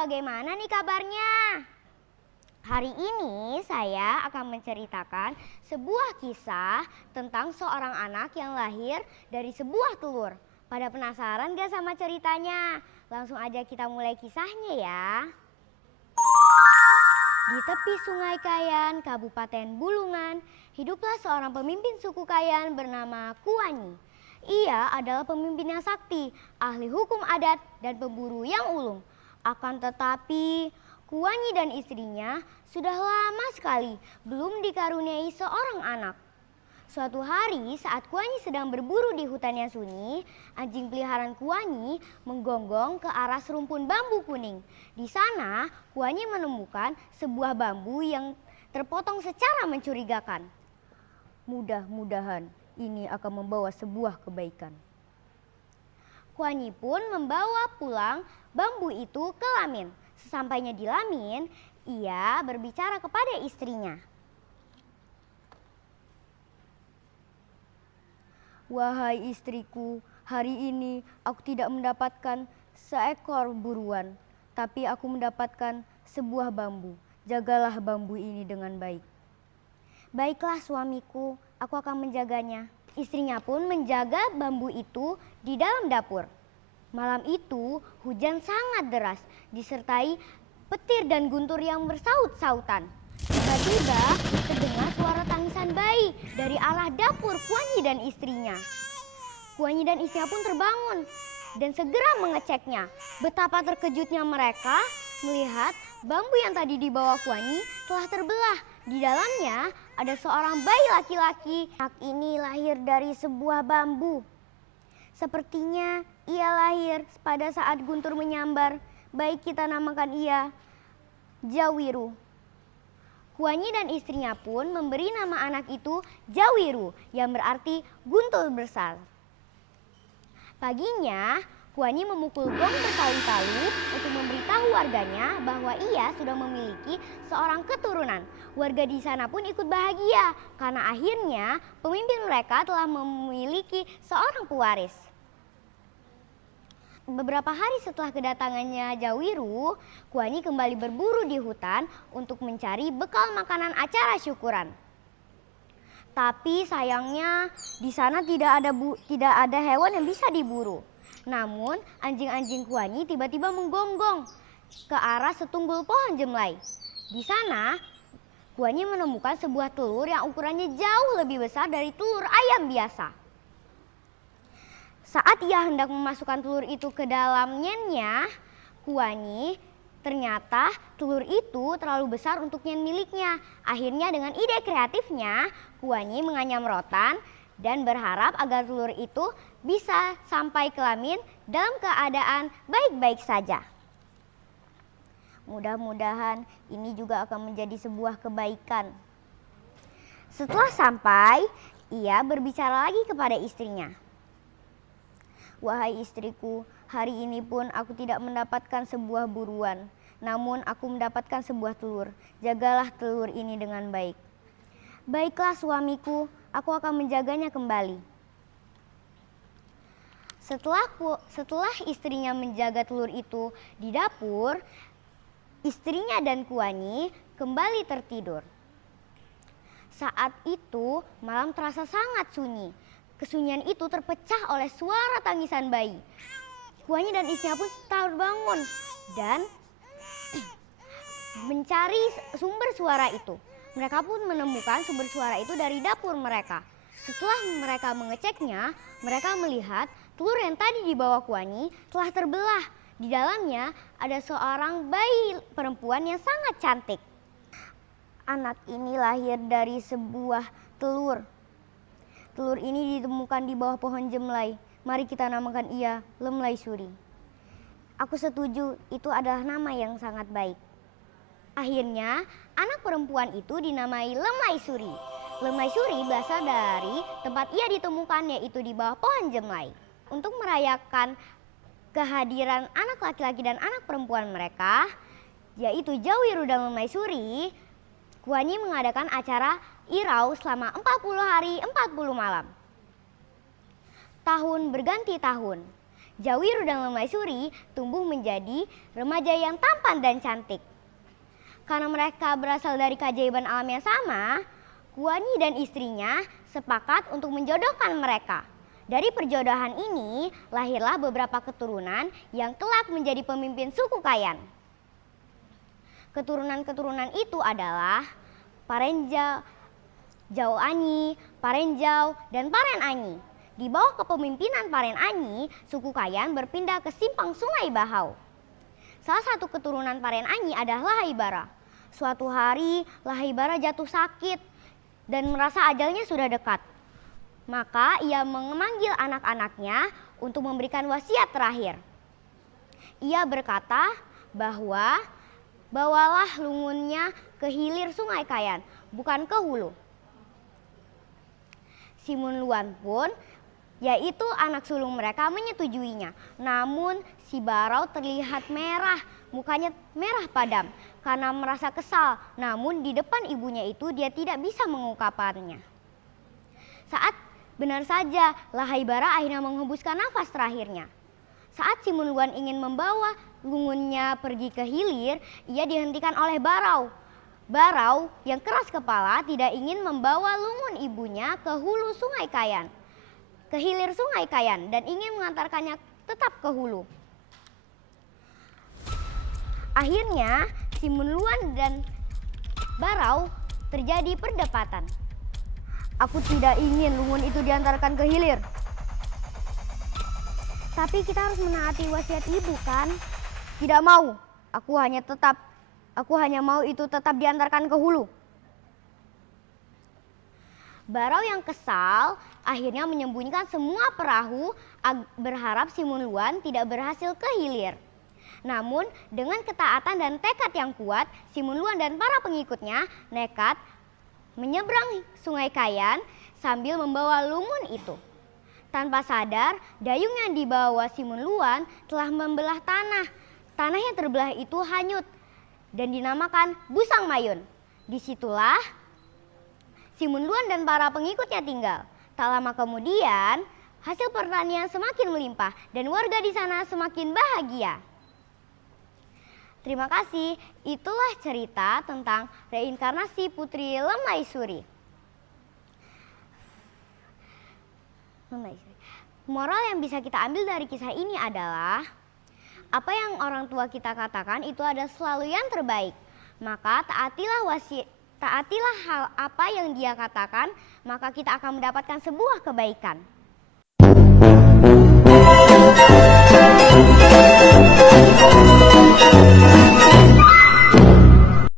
bagaimana nih kabarnya? Hari ini saya akan menceritakan sebuah kisah tentang seorang anak yang lahir dari sebuah telur. Pada penasaran gak sama ceritanya? Langsung aja kita mulai kisahnya ya. Di tepi Sungai Kayan, Kabupaten Bulungan, hiduplah seorang pemimpin suku Kayan bernama Kuanyi. Ia adalah pemimpin yang sakti, ahli hukum adat dan pemburu yang ulung. Akan tetapi, Kuanyi dan istrinya sudah lama sekali belum dikaruniai seorang anak. Suatu hari saat Kuanyi sedang berburu di hutan yang sunyi, anjing peliharaan Kuanyi menggonggong ke arah serumpun bambu kuning. Di sana, Kuanyi menemukan sebuah bambu yang terpotong secara mencurigakan. Mudah-mudahan ini akan membawa sebuah kebaikan. Kuanyi pun membawa pulang bambu itu ke Lamin. Sesampainya di Lamin, ia berbicara kepada istrinya. Wahai istriku, hari ini aku tidak mendapatkan seekor buruan, tapi aku mendapatkan sebuah bambu. Jagalah bambu ini dengan baik. Baiklah suamiku, aku akan menjaganya. Istrinya pun menjaga bambu itu di dalam dapur. Malam itu hujan sangat deras, disertai petir dan guntur yang bersaut-sautan. Tiba-tiba terdengar suara tangisan bayi dari arah dapur Kuanyi dan istrinya. Kuanyi dan istrinya pun terbangun dan segera mengeceknya. Betapa terkejutnya mereka melihat bambu yang tadi dibawa Kuanyi telah terbelah. Di dalamnya ada seorang bayi laki-laki. Anak ini lahir dari sebuah bambu. Sepertinya ia lahir pada saat guntur menyambar. Baik kita namakan ia Jawiru. Kuanyi dan istrinya pun memberi nama anak itu Jawiru yang berarti guntur besar. Paginya Kuanyi memukul gong berkali-kali untuk memberitahu warganya bahwa ia sudah memiliki seorang keturunan. Warga di sana pun ikut bahagia karena akhirnya pemimpin mereka telah memiliki seorang pewaris. Beberapa hari setelah kedatangannya Jawiru, Kuanyi kembali berburu di hutan untuk mencari bekal makanan acara syukuran. Tapi sayangnya di sana tidak ada hewan yang bisa diburu. Namun anjing-anjing Kuanyi tiba-tiba menggonggong ke arah setunggul pohon jemlai. Di sana Kuanyi menemukan sebuah telur yang ukurannya jauh lebih besar dari telur ayam biasa. Saat ia hendak memasukkan telur itu ke dalam nyennya, Kuanyi ternyata telur itu terlalu besar untuk nyen miliknya. Akhirnya dengan ide kreatifnya, Kuanyi menganyam rotan dan berharap agar telur itu bisa sampai ke Lamin dalam keadaan baik-baik saja. Mudah-mudahan ini juga akan menjadi sebuah kebaikan. Setelah sampai, ia berbicara lagi kepada istrinya. Wahai istriku, hari ini pun aku tidak mendapatkan sebuah buruan, namun aku mendapatkan sebuah telur. Jagalah telur ini dengan baik. Baiklah suamiku, aku akan menjaganya kembali. Setelah istrinya menjaga telur itu di dapur, istrinya dan Kuanyi kembali tertidur. Saat itu malam terasa sangat sunyi. Kesunyian itu terpecah oleh suara tangisan bayi. Kuanyi dan istrinya pun terbangun dan mencari sumber suara itu. Mereka pun menemukan sumber suara itu dari dapur mereka. Setelah mereka mengeceknya, mereka melihat telur yang tadi dibawa Kuanyi telah terbelah. Di dalamnya ada seorang bayi perempuan yang sangat cantik. Anak ini lahir dari sebuah telur. Telur ini ditemukan di bawah pohon jemlai. Mari kita namakan ia Lemlaisuri. Aku setuju, itu adalah nama yang sangat baik. Akhirnya, anak perempuan itu dinamai Lemlaisuri. Lemlaisuri berasal dari tempat ia ditemukan, yaitu di bawah pohon jemlai. Untuk merayakan kehadiran anak laki-laki dan anak perempuan mereka, yaitu Jawiru dan Lemlaisuri, Kuanyi mengadakan acara Irau selama 40 hari 40 malam. Tahun berganti tahun. Jawiru dan Lemaisuri tumbuh menjadi remaja yang tampan dan cantik. Karena mereka berasal dari keajaiban alam yang sama, Kuani dan istrinya sepakat untuk menjodohkan mereka. Dari perjodohan ini lahirlah beberapa keturunan yang kelak menjadi pemimpin suku Kayan. Keturunan-keturunan itu adalah Parenjau, Jau Anyi, Parenjau, dan Paren Anyi. Di bawah kepemimpinan Paren Anyi, suku Kayan berpindah ke simpang Sungai Bahau. Salah satu keturunan Paren Anyi adalah Lahaibara. Suatu hari, Lahaibara jatuh sakit dan merasa ajalnya sudah dekat. Maka ia memanggil anak-anaknya untuk memberikan wasiat terakhir. Ia berkata bahwa bawalah lungunnya ke hilir Sungai Kayan, bukan ke hulu. Simunluan pun, yaitu anak sulung mereka, menyetujuinya. Namun si Barau terlihat merah, mukanya merah padam karena merasa kesal. Namun di depan ibunya itu dia tidak bisa mengungkapkannya. Saat benar saja Lahaibara akhirnya menghembuskan nafas terakhirnya. Saat Simunluan ingin membawa lungunnya pergi ke hilir, ia dihentikan oleh Barau. Barau yang keras kepala tidak ingin membawa lungun ibunya ke hulu Sungai Kayan, ke hilir Sungai Kayan, dan ingin mengantarkannya tetap ke hulu. Akhirnya Simunluan dan Barau terjadi perdebatan. Aku tidak ingin lungun itu diantarkan ke hilir. Tapi kita harus menaati wasiat ibu kan? Tidak mau. Aku hanya mau itu tetap diantarkan ke hulu. Barau yang kesal akhirnya menyembunyikan semua perahu berharap Simunluan tidak berhasil ke hilir. Namun dengan ketaatan dan tekad yang kuat, Simunluan dan para pengikutnya nekat menyeberang Sungai Kayan sambil membawa lungun itu. Tanpa sadar, dayung yang dibawa Simunluan telah membelah tanah. Tanah yang terbelah itu hanyut dan dinamakan Busang Mayun. Disitulah Simunluan dan para pengikutnya tinggal. Tak lama kemudian, hasil pertanian semakin melimpah dan warga di sana semakin bahagia. Terima kasih, itulah cerita tentang reinkarnasi Putri Lemaisuri. Moral yang bisa kita ambil dari kisah ini adalah apa yang orang tua kita katakan itu adalah selalu yang terbaik. Maka taatilah hal apa yang dia katakan, maka kita akan mendapatkan sebuah kebaikan.